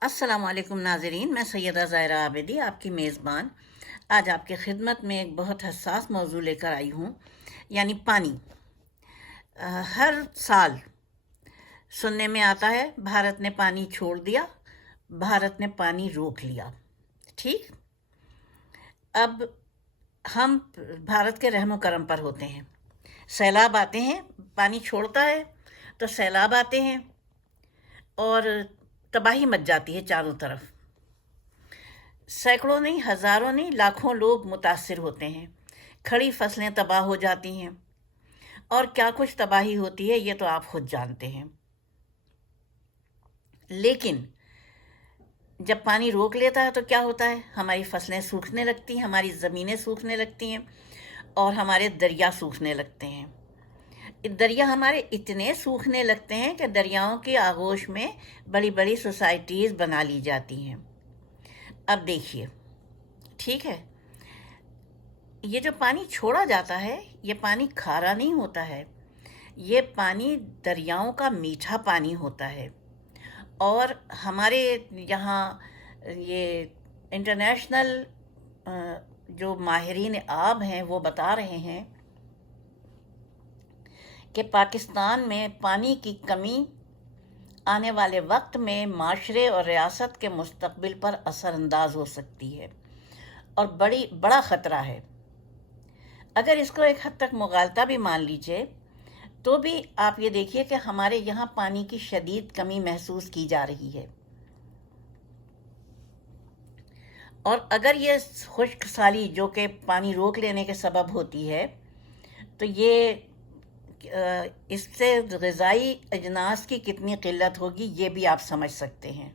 السلام علیکم ناظرین، میں سیدہ زائرہ عابدی آپ کی میزبان۔ آج آپ کی خدمت میں ایک بہت حساس موضوع لے کر آئی ہوں یعنی پانی۔ ہر سال سننے میں آتا ہے، بھارت نے پانی چھوڑ دیا، بھارت نے پانی روک لیا۔ ٹھیک؟ اب ہم بھارت کے رحم و کرم پر ہوتے ہیں۔ سیلاب آتے ہیں، پانی چھوڑتا ہے تو سیلاب آتے ہیں۔ اور تباہی مچ جاتی ہے چاروں طرف۔ سینکڑوں نہیں، ہزاروں نہیں، لاکھوں لوگ متاثر ہوتے ہیں۔ کھڑی فصلیں تباہ ہو جاتی ہیں۔ اور کیا کچھ تباہی ہوتی ہے، یہ تو آپ خود جانتے ہیں۔ لیکن جب پانی روک لیتا ہے تو کیا ہوتا ہے؟ ہماری فصلیں سوکھنے لگتی ہیں، ہماری زمینیں سوکھنے لگتی ہیں اور ہمارے دریا سوکھنے لگتے ہیں۔ دریا ہمارے اتنے سوکھنے لگتے ہیں کہ دریاؤں کی آغوش میں بڑی بڑی سوسائٹیز بنا لی جاتی ہیں۔ اب دیکھیے، ٹھیک ہے، یہ جو پانی چھوڑا جاتا ہے، یہ پانی کھارا نہیں ہوتا ہے، یہ پانی دریاؤں کا میٹھا پانی ہوتا ہے۔ اور ہمارے یہاں یہ انٹرنیشنل جو ماہرین آب ہیں، وہ بتا رہے ہیں کہ پاکستان میں پانی کی کمی آنے والے وقت میں معاشرے اور ریاست کے مستقبل پر اثر انداز ہو سکتی ہے اور بڑی، بڑا خطرہ ہے۔ اگر اس کو ایک حد تک مغالطہ بھی مان لیجیے، تو بھی آپ یہ دیکھیے کہ ہمارے یہاں پانی کی شدید کمی محسوس کی جا رہی ہے۔ اور اگر یہ خشک سالی جو کہ پانی روک لینے کے سبب ہوتی ہے، تو یہ اس سے غذائی اجناس کی کتنی قلت ہوگی یہ بھی آپ سمجھ سکتے ہیں۔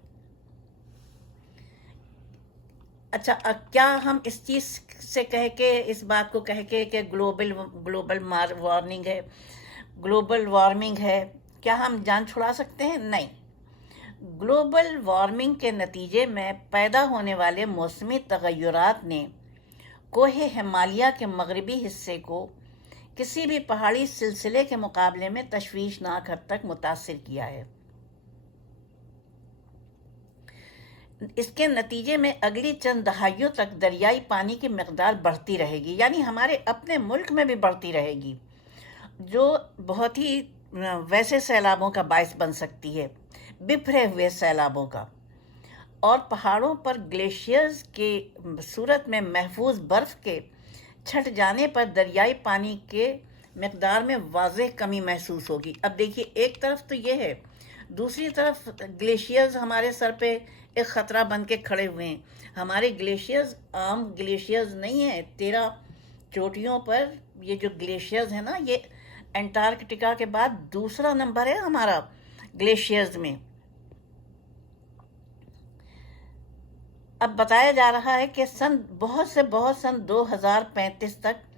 اچھا کیا ہم اس چیز سے کہہ کے، اس بات کو کہہ کے کہ گلوبل گلوبل وارمنگ ہے، گلوبل وارمنگ ہے، کیا ہم جان چھڑا سکتے ہیں؟ نہیں۔ گلوبل وارمنگ کے نتیجے میں پیدا ہونے والے موسمی تغیرات نے کوہ ہمالیہ کے مغربی حصے کو کسی بھی پہاڑی سلسلے کے مقابلے میں تشویشناک حد تک متاثر کیا ہے۔ اس کے نتیجے میں اگلی چند دہائیوں تک دریائی پانی کی مقدار بڑھتی رہے گی یعنی ہمارے اپنے ملک میں بھی بڑھتی رہے گی، جو بہت ہی ویسے سیلابوں کا باعث بن سکتی ہے، بپھرے ہوئے سیلابوں کا۔ اور پہاڑوں پر گلیشیئرز کے صورت میں محفوظ برف کے چھٹ جانے پر دریائی پانی کے مقدار میں واضح کمی محسوس ہوگی۔ اب دیکھیے، ایک طرف تو یہ ہے، دوسری طرف گلیشیئرز ہمارے سر پہ ایک خطرہ بن کے کھڑے ہوئے ہیں۔ ہمارے گلیشیئرز عام گلیشیئرز نہیں ہیں۔ تیرہ چوٹیوں پر یہ جو گلیشیئرز ہیں نا، یہ انٹارکٹیکا کے بعد دوسرا نمبر ہے ہمارا گلیشیئرز میں۔ اب بتایا جا رہا ہے کہ سن بہت سے بہت سن دو ہزار پینتیس تک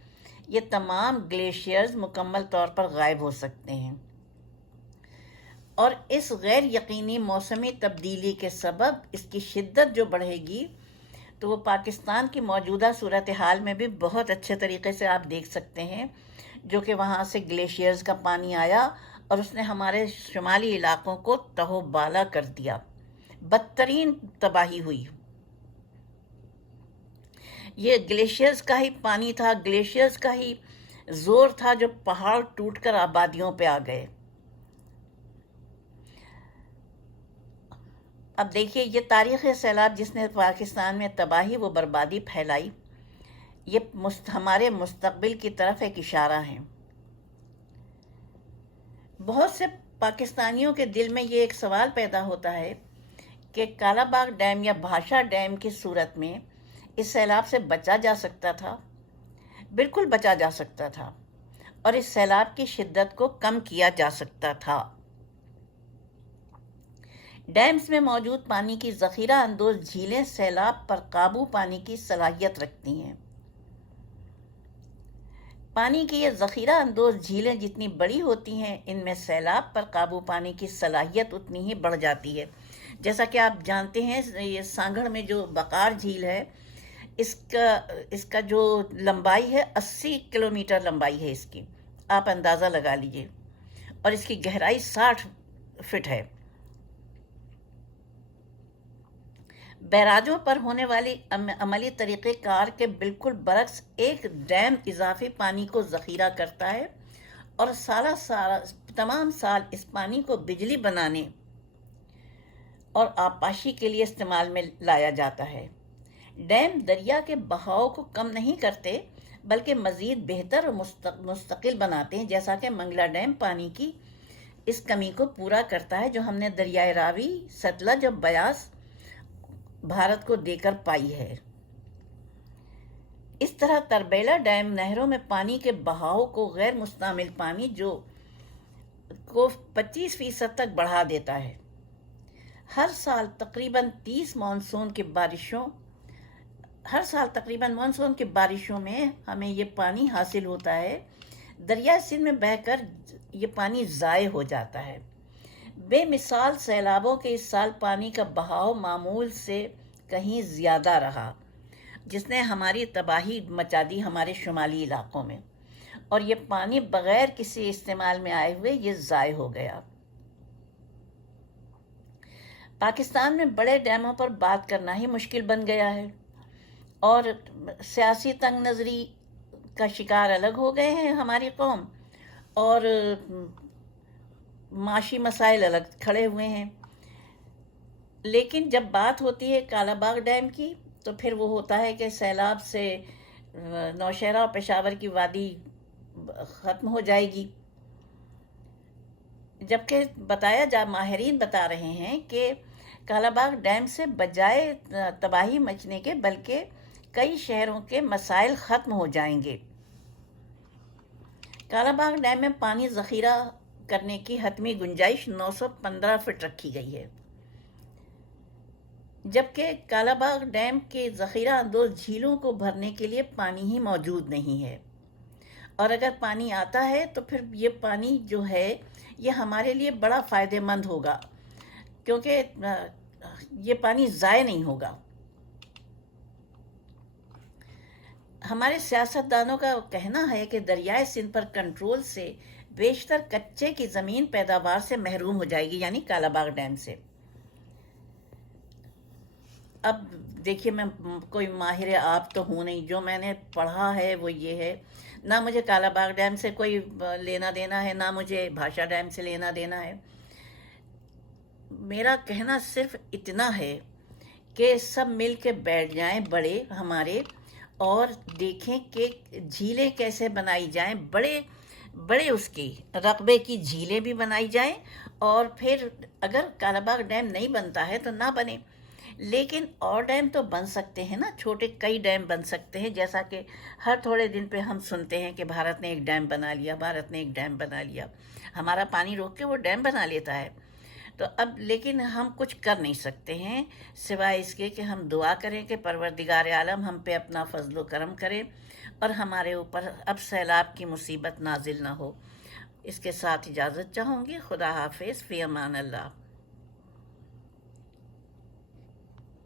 یہ تمام گلیشیئرز مکمل طور پر غائب ہو سکتے ہیں۔ اور اس غیر یقینی موسمی تبدیلی کے سبب اس کی شدت جو بڑھے گی، تو وہ پاکستان کی موجودہ صورتحال میں بھی بہت اچھے طریقے سے آپ دیکھ سکتے ہیں، جو کہ وہاں سے گلیشیئرز کا پانی آیا اور اس نے ہمارے شمالی علاقوں کو تہو بالا کر دیا۔ بدترین تباہی ہوئی۔ یہ گلیشیئرز کا ہی پانی تھا گلیشیئرز کا ہی زور تھا جو پہاڑ ٹوٹ کر آبادیوں پہ آ گئے۔ اب دیکھیے، یہ تاریخ سیلاب جس نے پاکستان میں تباہی و بربادی پھیلائی، یہ ہمارے مستقبل کی طرف ایک اشارہ ہے۔ بہت سے پاکستانیوں کے دل میں یہ ایک سوال پیدا ہوتا ہے کہ کالا باغ ڈیم یا بھاشا ڈیم کی صورت میں اس سیلاب سے بچا جا سکتا تھا۔ بالکل بچا جا سکتا تھا۔ اور اس سیلاب کی شدت کو کم کیا جا سکتا تھا۔ ڈیمز میں موجود پانی کی ذخیرہ اندوز جھیلیں سیلاب پر قابو پانی کی صلاحیت رکھتی ہیں۔ پانی کی یہ ذخیرہ اندوز جھیلیں جتنی بڑی ہوتی ہیں، ان میں سیلاب پر قابو پانی کی صلاحیت اتنی ہی بڑھ جاتی ہے۔ جیسا کہ آپ جانتے ہیں، یہ سانگھڑ میں جو بقار جھیل ہے اس کا اس کا جو لمبائی ہے، اسی کلومیٹر لمبائی ہے اس کی۔ آپ اندازہ لگا لیجیے۔ اور اس کی گہرائی ساٹھ فٹ ہے۔ بیراجوں پر ہونے والی عملی طریقہ کار کے بالکل برعکس ایک ڈیم اضافی پانی کو ذخیرہ کرتا ہے اور سالہ سارا، تمام سال اس پانی کو بجلی بنانے اور آبپاشی کے لیے استعمال میں لایا جاتا ہے۔ ڈیم دریا کے بہاؤ کو کم نہیں کرتے، بلکہ مزید بہتر اور مستقل بناتے ہیں، جیسا کہ منگلہ ڈیم پانی کی اس کمی کو پورا کرتا ہے جو ہم نے دریائے راوی، ستلج اور بیاس بھارت کو دے کر پائی ہے۔ اس طرح تربیلا ڈیم نہروں میں پانی کے بہاؤ کو غیر مستعمل پانی جو کو پچیس فیصد تک بڑھا دیتا ہے۔ ہر سال تقریباً تیس مانسون کی بارشوں ہر سال تقریباً مانسون کی بارشوں میں ہمیں یہ پانی حاصل ہوتا ہے۔ دریا سندھ میں بہہ کر یہ پانی ضائع ہو جاتا ہے۔ بے مثال سیلابوں کے اس سال پانی کا بہاؤ معمول سے کہیں زیادہ رہا، جس نے ہماری تباہی مچا دی ہمارے شمالی علاقوں میں۔ اور یہ پانی بغیر کسی استعمال میں آئے ہوئے یہ ضائع ہو گیا۔ پاکستان میں بڑے ڈیموں پر بات کرنا ہی مشکل بن گیا ہے۔ اور سیاسی تنگ نظری کا شکار الگ ہو گئے ہیں ہماری قوم اور معاشی مسائل الگ کھڑے ہوئے ہیں۔ لیکن جب بات ہوتی ہے کالا باغ ڈیم کی تو پھر وہ ہوتا ہے کہ سیلاب سے نوشہرہ اور پشاور کی وادی ختم ہو جائے گی۔ جبکہ بتایا جا ماہرین بتا رہے ہیں کہ کالا باغ ڈیم سے بجائے تباہی مچنے کے بلکہ کئی شہروں کے مسائل ختم ہو جائیں گے۔ کالا باغ ڈیم میں پانی ذخیرہ کرنے کی حتمی گنجائش نو سو پندرہ فٹ رکھی گئی ہے۔ جبکہ کالا باغ ڈیم کے ذخیرہ اندوز جھیلوں کو بھرنے کے لیے پانی ہی موجود نہیں ہے۔ اور اگر پانی آتا ہے تو پھر یہ پانی جو ہے، یہ ہمارے لیے بڑا فائدہ مند ہوگا، کیونکہ یہ پانی ضائع نہیں ہوگا۔ ہمارے سیاست دانوں کا کہنا ہے کہ دریائے سندھ پر کنٹرول سے بیشتر کچے کی زمین پیداوار سے محروم ہو جائے گی یعنی کالا باغ ڈیم سے۔ اب دیکھیے، میں کوئی ماہر آپ تو ہوں نہیں، جو میں نے پڑھا ہے وہ یہ ہے، نہ مجھے کالا باغ ڈیم سے کوئی لینا دینا ہے، نہ مجھے بھاشا ڈیم سے لینا دینا ہے۔ میرا کہنا صرف اتنا ہے کہ سب مل کے بیٹھ جائیں بڑے ہمارے اور دیکھیں کہ جھیلیں کیسے بنائی جائیں، بڑے بڑے اس کی رقبے کی جھیلیں بھی بنائی جائیں اور پھر اگر کالا باغ ڈیم نہیں بنتا ہے تو نہ بنے۔ لیکن اور ڈیم تو بن سکتے ہیں نا، چھوٹے کئی ڈیم بن سکتے ہیں۔ جیسا کہ ہر تھوڑے دن پہ ہم سنتے ہیں کہ بھارت نے ایک ڈیم بنا لیا، بھارت نے ایک ڈیم بنا لیا۔ ہمارا پانی روک کے وہ ڈیم بنا لیتا ہے۔ تو اب لیکن ہم کچھ کر نہیں سکتے ہیں، سوائے اس کے کہ ہم دعا کریں کہ پروردگار عالم ہم پہ اپنا فضل و کرم کرے اور ہمارے اوپر اب سیلاب کی مصیبت نازل نہ ہو۔ اس کے ساتھ اجازت چاہوں گی۔ خدا حافظ، فی امان اللہ۔